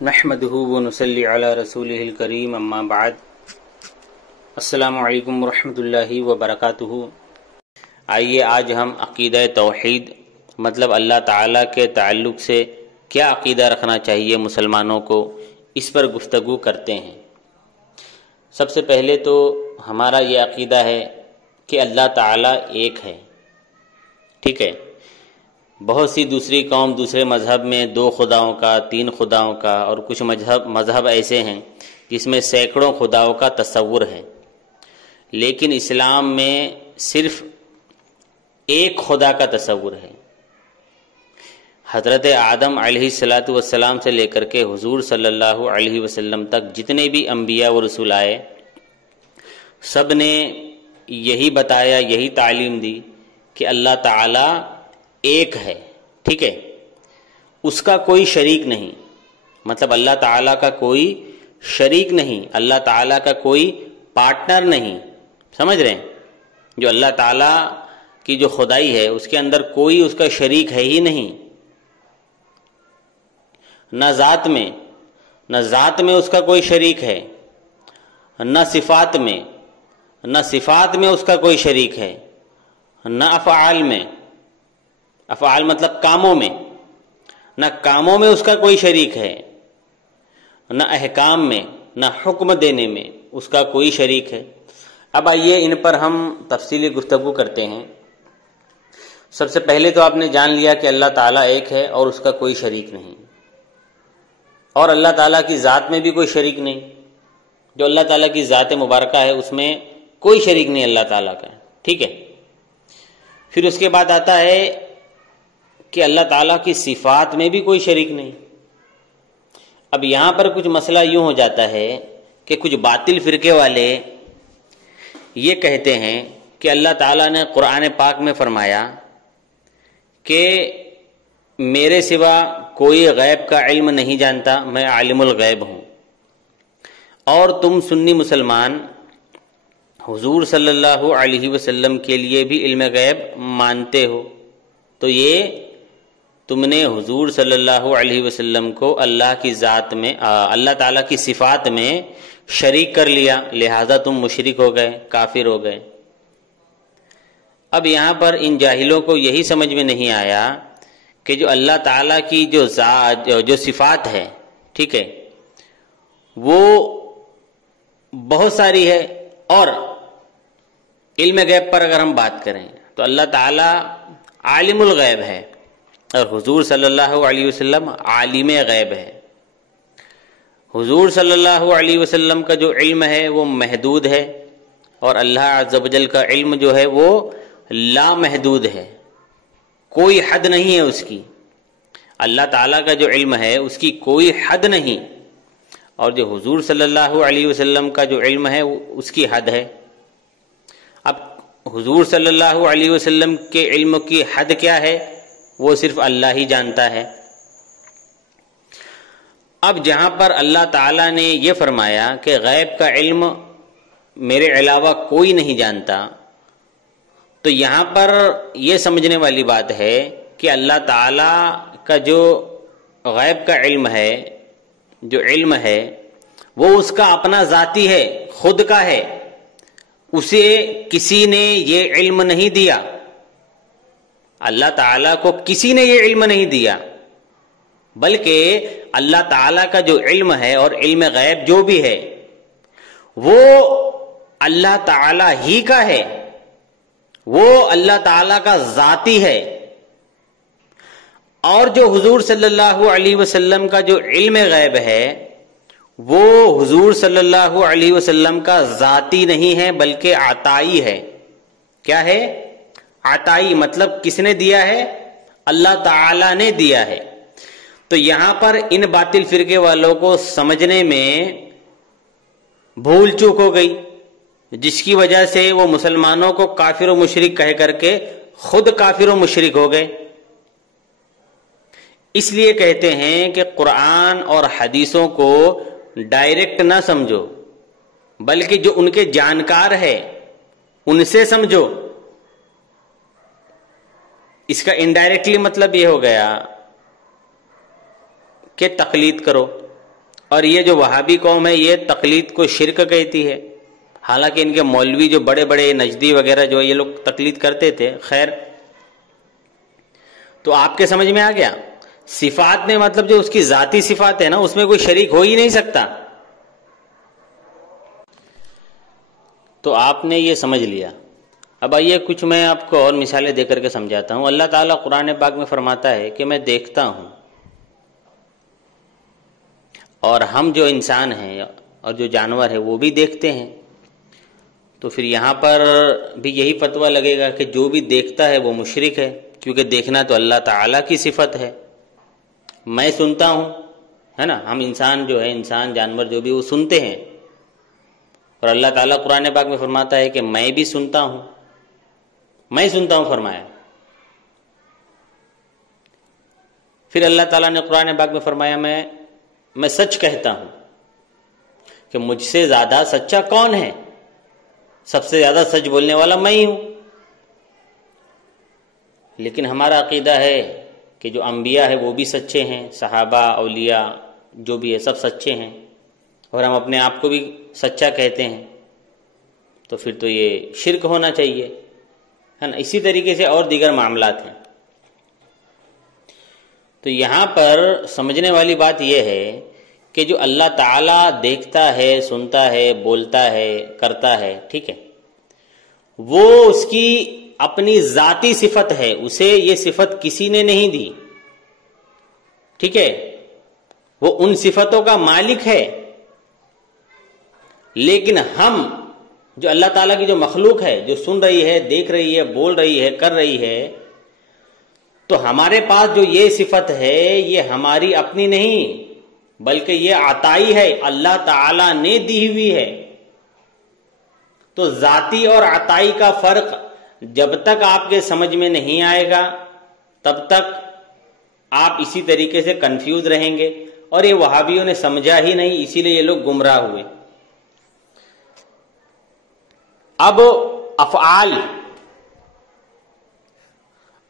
نحمده ونصلي على رسوله الكريم اما بعد السلام علیکم ورحمۃ اللہ وبرکاتہ۔ آئیے آج ہم عقیدہ توحید مطلب اللہ تعالیٰ کے تعلق سے کیا عقیدہ رکھنا چاہیے مسلمانوں کو، اس پر گفتگو کرتے ہیں۔ سب سے پہلے تو ہمارا یہ عقیدہ ہے کہ اللہ تعالیٰ ایک ہے، ٹھیک ہے۔ بہت سی دوسری قوم دوسرے مذہب میں 2 خداؤں کا، 3 خداؤں کا، اور کچھ مذہب ایسے ہیں جس میں سینکڑوں خداؤں کا تصور ہے، لیکن اسلام میں صرف ایک خدا کا تصور ہے۔ حضرت آدم علیہ السلام سے لے کر کے حضور صلی اللہ علیہ وسلم تک جتنے بھی انبیاء و رسول آئے، سب نے یہی بتایا، یہی تعلیم دی کہ اللہ تعالیٰ ایک ہے، ٹھیک ہے، اس کا کوئی شریک نہیں، مطلب اللہ تعالیٰ کا کوئی شریک نہیں، اللہ تعالیٰ کا کوئی پارٹنر نہیں، سمجھ رہے ہیں؟ جو اللہ تعالیٰ کی جو خدائی ہے اس کے اندر کوئی اس کا شریک ہے ہی نہیں، نہ ذات میں اس کا کوئی شریک ہے، نہ صفات میں اس کا کوئی شریک ہے، نہ افعال میں، افعال مطلب کاموں میں، نہ کاموں میں اس کا کوئی شریک ہے، نہ احکام میں، نہ حکم دینے میں اس کا کوئی شریک ہے۔ اب آئیے ان پر ہم تفصیلی گفتگو کرتے ہیں۔ سب سے پہلے تو آپ نے جان لیا کہ اللہ تعالیٰ ایک ہے اور اس کا کوئی شریک نہیں، اور اللہ تعالیٰ کی ذات میں بھی کوئی شریک نہیں۔ جو اللہ تعالیٰ کی ذات مبارکہ ہے اس میں کوئی شریک نہیں اللہ تعالیٰ کا، ٹھیک ہے۔ پھر اس کے بعد آتا ہے کہ اللہ تعالیٰ کی صفات میں بھی کوئی شریک نہیں۔ اب یہاں پر کچھ مسئلہ یوں ہو جاتا ہے کہ کچھ باطل فرقے والے یہ کہتے ہیں کہ اللہ تعالیٰ نے قرآن پاک میں فرمایا کہ میرے سوا کوئی غیب کا علم نہیں جانتا، میں عالم الغیب ہوں، اور تم سنی مسلمان حضور صلی اللہ علیہ وسلم کے لیے بھی علم غیب مانتے ہو، تو یہ تم نے حضور صلی اللہ علیہ وسلم کو اللہ کی ذات میں، اللہ تعالیٰ کی صفات میں شریک کر لیا، لہذا تم مشرک ہو گئے، کافر ہو گئے۔ اب یہاں پر ان جاہلوں کو یہی سمجھ میں نہیں آیا کہ جو اللہ تعالیٰ کی جو صفات ہے، ٹھیک ہے، وہ بہت ساری ہے، اور علم غیب پر اگر ہم بات کریں تو اللہ تعالیٰ عالم الغیب ہے اور حضور صلی اللہ علیہ وسلم عالم غیب ہے۔ حضور صلی اللہ علیہ وسلم کا جو علم ہے وہ محدود ہے، اور اللہ عز و جل کا علم جو ہے وہ لا محدود ہے، کوئی حد نہیں ہے اس کی۔ اللہ تعالیٰ کا جو علم ہے اس کی کوئی حد نہیں، اور جو حضور صلی اللہ علیہ وسلم کا جو علم ہے اس کی حد ہے۔ اب حضور صلی اللہ علیہ وسلم کے علم کی حد کیا ہے وہ صرف اللہ ہی جانتا ہے۔ اب جہاں پر اللہ تعالیٰ نے یہ فرمایا کہ غیب کا علم میرے علاوہ کوئی نہیں جانتا، تو یہاں پر یہ سمجھنے والی بات ہے کہ اللہ تعالیٰ کا جو غیب کا علم ہے، جو علم ہے وہ اس کا اپنا ذاتی ہے، خود کا ہے، اسے کسی نے یہ علم نہیں دیا، اللہ تعالیٰ کو کسی نے یہ علم نہیں دیا، بلکہ اللہ تعالیٰ کا جو علم ہے اور علم غیب جو بھی ہے وہ اللہ تعالیٰ ہی کا ہے، وہ اللہ تعالیٰ کا ذاتی ہے۔ اور جو حضور صلی اللہ علیہ وسلم کا جو علم غیب ہے وہ حضور صلی اللہ علیہ وسلم کا ذاتی نہیں ہے بلکہ عطائی ہے۔ کیا ہے؟ عطائی، مطلب کس نے دیا ہے؟ اللہ تعالیٰ نے دیا ہے۔ تو یہاں پر ان باطل فرقے والوں کو سمجھنے میں بھول چوک ہو گئی، جس کی وجہ سے وہ مسلمانوں کو کافر و مشرک کہہ کر کے خود کافر و مشرک ہو گئے۔ اس لیے کہتے ہیں کہ قرآن اور حدیثوں کو ڈائریکٹ نہ سمجھو، بلکہ جو ان کے جانکار ہے ان سے سمجھو۔ اس کا انڈائریکٹلی مطلب یہ ہو گیا کہ تقلید کرو، اور یہ جو وہابی قوم ہے یہ تقلید کو شرک کہتی ہے، حالانکہ ان کے مولوی جو بڑے بڑے نجدی وغیرہ جو یہ لوگ تقلید کرتے تھے. خیر، تو آپ کے سمجھ میں آ گیا. صفات میں مطلب جو اس کی ذاتی صفات ہے نا، اس میں کوئی شریک ہو ہی نہیں سکتا. تو آپ نے یہ سمجھ لیا. اب آئیے کچھ میں آپ کو اور مثالیں دے کر کے سمجھاتا ہوں. اللہ تعالیٰ قرآن پاک میں فرماتا ہے کہ میں دیکھتا ہوں، اور ہم جو انسان ہیں اور جو جانور ہیں وہ بھی دیکھتے ہیں. تو پھر یہاں پر بھی یہی فتویٰ لگے گا کہ جو بھی دیکھتا ہے وہ مشرک ہے، کیونکہ دیکھنا تو اللہ تعالیٰ کی صفت ہے. میں سنتا ہوں، ہے نا، ہم انسان جو ہے، انسان جانور جو بھی، وہ سنتے ہیں، اور اللہ تعالیٰ قرآن پاک میں فرماتا ہے کہ میں بھی سنتا ہوں، میں سنتا ہوں فرمایا. پھر اللہ تعالیٰ نے قرآن پاک میں فرمایا میں سچ کہتا ہوں کہ مجھ سے زیادہ سچا کون ہے، سب سے زیادہ سچ بولنے والا میں ہی ہوں. لیکن ہمارا عقیدہ ہے کہ جو انبیاء ہے وہ بھی سچے ہیں، صحابہ، اولیاء جو بھی ہے سب سچے ہیں، اور ہم اپنے آپ کو بھی سچا کہتے ہیں. تو پھر تو یہ شرک ہونا چاہیے، ہے نا. اسی طریقے سے اور دیگر معاملات ہیں. تو یہاں پر سمجھنے والی بات یہ ہے کہ جو اللہ تعالیٰ دیکھتا ہے، سنتا ہے، بولتا ہے، کرتا ہے، ٹھیک ہے، وہ اس کی اپنی ذاتی صفت ہے، اسے یہ صفت کسی نے نہیں دی، ٹھیک ہے، وہ ان صفتوں کا مالک ہے. لیکن ہم جو اللہ تعالیٰ کی جو مخلوق ہے، جو سن رہی ہے، دیکھ رہی ہے، بول رہی ہے، کر رہی ہے، تو ہمارے پاس جو یہ صفت ہے یہ ہماری اپنی نہیں، بلکہ یہ عطائی ہے، اللہ تعالیٰ نے دی ہوئی ہے. تو ذاتی اور عطائی کا فرق جب تک آپ کے سمجھ میں نہیں آئے گا تب تک آپ اسی طریقے سے کنفیوز رہیں گے. اور یہ وہابیوں نے سمجھا ہی نہیں، اسی لیے یہ لوگ گمراہ ہوئے. اب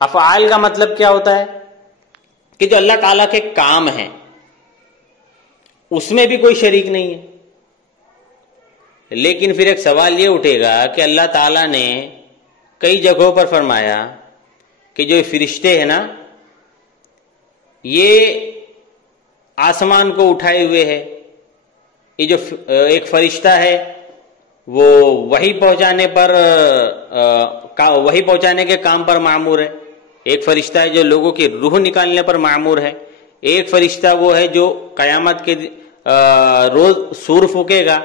افعال کا مطلب کیا ہوتا ہے کہ جو اللہ تعالیٰ کے کام ہیں اس میں بھی کوئی شریک نہیں ہے. لیکن پھر ایک سوال یہ اٹھے گا کہ اللہ تعالیٰ نے کئی جگہوں پر فرمایا کہ جو فرشتے ہیں نا، یہ آسمان کو اٹھائے ہوئے ہے. یہ جو ایک فرشتہ ہے وہ وحی پہنچانے کے کام پر معمور ہے. ایک فرشتہ ہے جو لوگوں کی روح نکالنے پر معمور ہے. ایک فرشتہ وہ ہے جو قیامت کے روز سور پھونکے گا.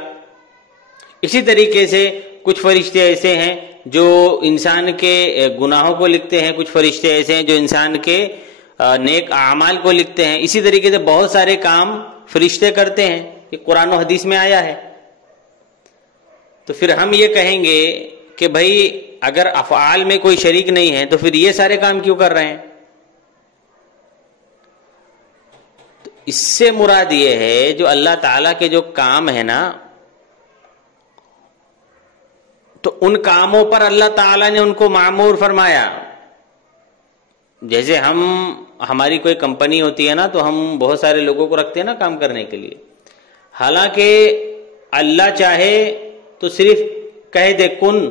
اسی طریقے سے کچھ فرشتے ایسے ہیں جو انسان کے گناہوں کو لکھتے ہیں، کچھ فرشتے ایسے ہیں جو انسان کے نیک اعمال کو لکھتے ہیں. اسی طریقے سے بہت سارے کام فرشتے کرتے ہیں، یہ قرآن و حدیث میں آیا ہے. تو پھر ہم یہ کہیں گے کہ بھائی اگر افعال میں کوئی شریک نہیں ہے تو پھر یہ سارے کام کیوں کر رہے ہیں؟ تو اس سے مراد یہ ہے جو اللہ تعالیٰ کے جو کام ہے نا، تو ان کاموں پر اللہ تعالیٰ نے ان کو معمور فرمایا. جیسے ہماری کوئی کمپنی ہوتی ہے نا، تو ہم بہت سارے لوگوں کو رکھتے ہیں نا کام کرنے کے لیے. حالانکہ اللہ چاہے تو صرف کہہ دے کن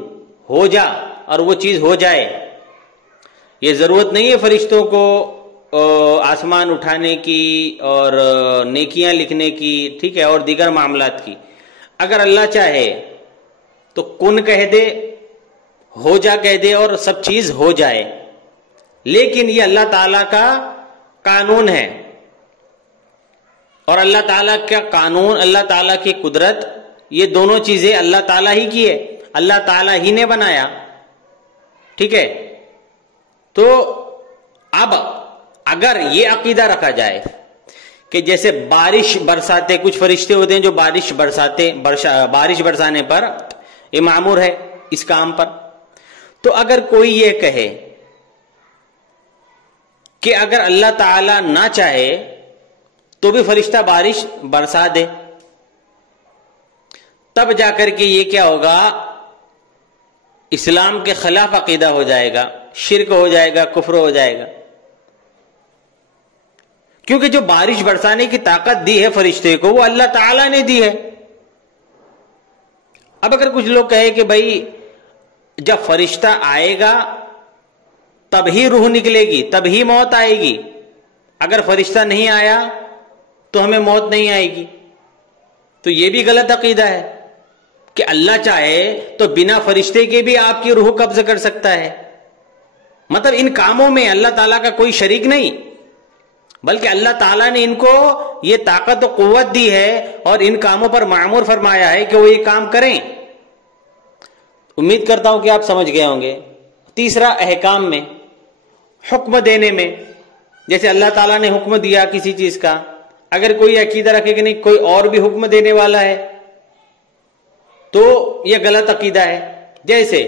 ہو جا اور وہ چیز ہو جائے. یہ ضرورت نہیں ہے فرشتوں کو آسمان اٹھانے کی اور نیکیاں لکھنے کی، ٹھیک ہے، اور دیگر معاملات کی. اگر اللہ چاہے تو کن کہہ دے، ہو جا کہہ دے اور سب چیز ہو جائے. لیکن یہ اللہ تعالیٰ کا قانون ہے، اور اللہ تعالیٰ کا قانون، اللہ تعالیٰ کی قدرت، یہ دونوں چیزیں اللہ تعالیٰ ہی کی ہے، اللہ تعالیٰ ہی نے بنایا. ٹھیک ہے، تو اب اگر یہ عقیدہ رکھا جائے کہ جیسے بارش برساتے، کچھ فرشتے ہوتے ہیں جو بارش برسانے پر یہ معمور ہے اس کام پر، تو اگر کوئی یہ کہے کہ اگر اللہ تعالیٰ نہ چاہے تو بھی فرشتہ بارش برسا دے، تب جا کر کے یہ کیا ہوگا، اسلام کے خلاف عقیدہ ہو جائے گا، شرک ہو جائے گا، کفر ہو جائے گا. کیونکہ جو بارش برسانے کی طاقت دی ہے فرشتے کو وہ اللہ تعالیٰ نے دی ہے. اب اگر کچھ لوگ کہے کہ بھائی جب فرشتہ آئے گا تب ہی روح نکلے گی، تب ہی موت آئے گی، اگر فرشتہ نہیں آیا تو ہمیں موت نہیں آئے گی، تو یہ بھی غلط عقیدہ ہے کہ اللہ چاہے تو بنا فرشتے کے بھی آپ کی روح قبض کر سکتا ہے. مطلب ان کاموں میں اللہ تعالیٰ کا کوئی شریک نہیں، بلکہ اللہ تعالیٰ نے ان کو یہ طاقت و قوت دی ہے اور ان کاموں پر معمور فرمایا ہے کہ وہ یہ کام کریں. امید کرتا ہوں کہ آپ سمجھ گئے ہوں گے. تیسرا، احکام میں، حکم دینے میں. جیسے اللہ تعالیٰ نے حکم دیا کسی چیز کا، اگر کوئی عقیدہ رکھے کہ نہیں کوئی اور بھی حکم دینے والا ہے تو یہ غلط عقیدہ ہے. جیسے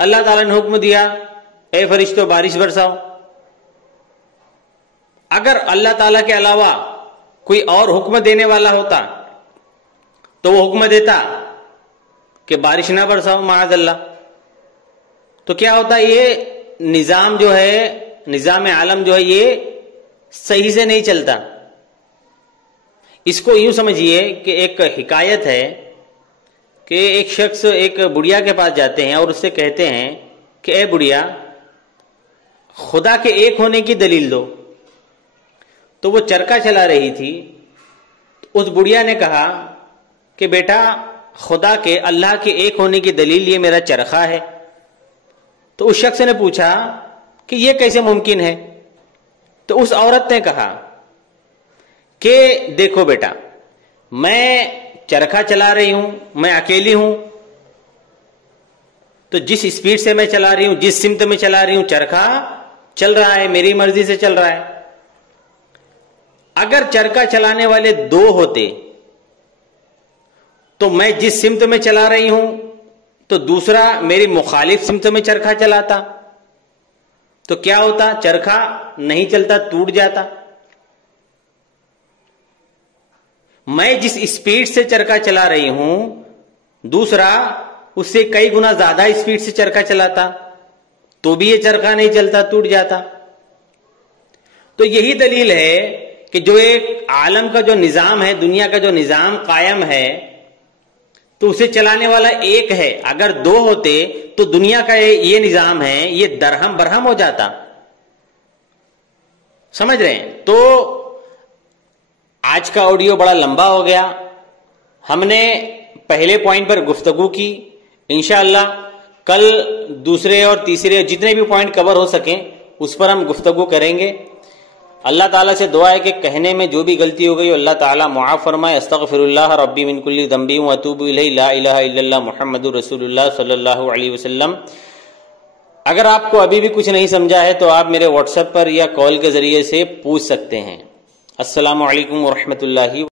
اللہ تعالیٰ نے حکم دیا اے فرشتوں بارش برساؤ، اگر اللہ تعالیٰ کے علاوہ کوئی اور حکم دینے والا ہوتا تو وہ حکم دیتا کہ بارش نہ برساؤ معاذ اللہ، تو کیا ہوتا؟ یہ نظام جو ہے، نظام عالم جو ہے یہ صحیح سے نہیں چلتا. اس کو یوں سمجھیے کہ ایک حکایت ہے کہ ایک شخص ایک بڑھیا کے پاس جاتے ہیں اور اس سے کہتے ہیں کہ اے بڑھیا خدا کے ایک ہونے کی دلیل دو. تو وہ چرخا چلا رہی تھی. اس بڑھیا نے کہا کہ بیٹا خدا کے، اللہ کے ایک ہونے کی دلیل یہ میرا چرخا ہے. تو اس شخص نے پوچھا کہ یہ کیسے ممکن ہے؟ تو اس عورت نے کہا کہ دیکھو بیٹا، میں چرخا چلا رہی ہوں، میں اکیلی ہوں، تو جس اسپیڈ سے میں چلا رہی ہوں، جس سمت میں چلا رہی ہوں، چرخا چل رہا ہے، میری مرضی سے چل رہا ہے. اگر چرخا چلانے والے دو ہوتے تو میں جس سمت میں چلا رہی ہوں تو دوسرا میری مخالف سمت میں چرخا چلاتا، تو کیا ہوتا؟ چرخا نہیں چلتا، ٹوٹ جاتا. میں جس اسپیڈ سے چرخا چلا رہی ہوں دوسرا اس سے کئی گنا زیادہ اسپیڈ سے چرخا چلاتا تو بھی یہ چرخا نہیں چلتا، ٹوٹ جاتا. تو یہی دلیل ہے کہ جو ایک عالم کا جو نظام ہے، دنیا کا جو نظام قائم ہے، تو اسے چلانے والا ایک ہے. اگر دو ہوتے تو دنیا کا یہ نظام ہے یہ درہم برہم ہو جاتا. سمجھ رہے ہیں؟ تو آج کا آڈیو بڑا لمبا ہو گیا. ہم نے پہلے پوائنٹ پر گفتگو کی. انشاءاللہ کل دوسرے اور تیسرے جتنے بھی پوائنٹ کور ہو سکیں اس پر ہم گفتگو کریں گے. اللہ تعالیٰ سے دعا ہے کہ کہنے میں جو بھی غلطی ہو گئی اللہ تعالیٰ معاف فرمائے. استغفر اللہ ربی من کل ذنب واتوب الیہ، لا الہ الا اللہ محمد رسول اللہ صلی اللہ علیہ وسلم. اگر آپ کو ابھی بھی کچھ نہیں سمجھا ہے تو آپ میرے واٹس ایپ پر یا کال کے ذریعے سے پوچھ سکتے ہیں. السلام علیکم ورحمۃ اللہ.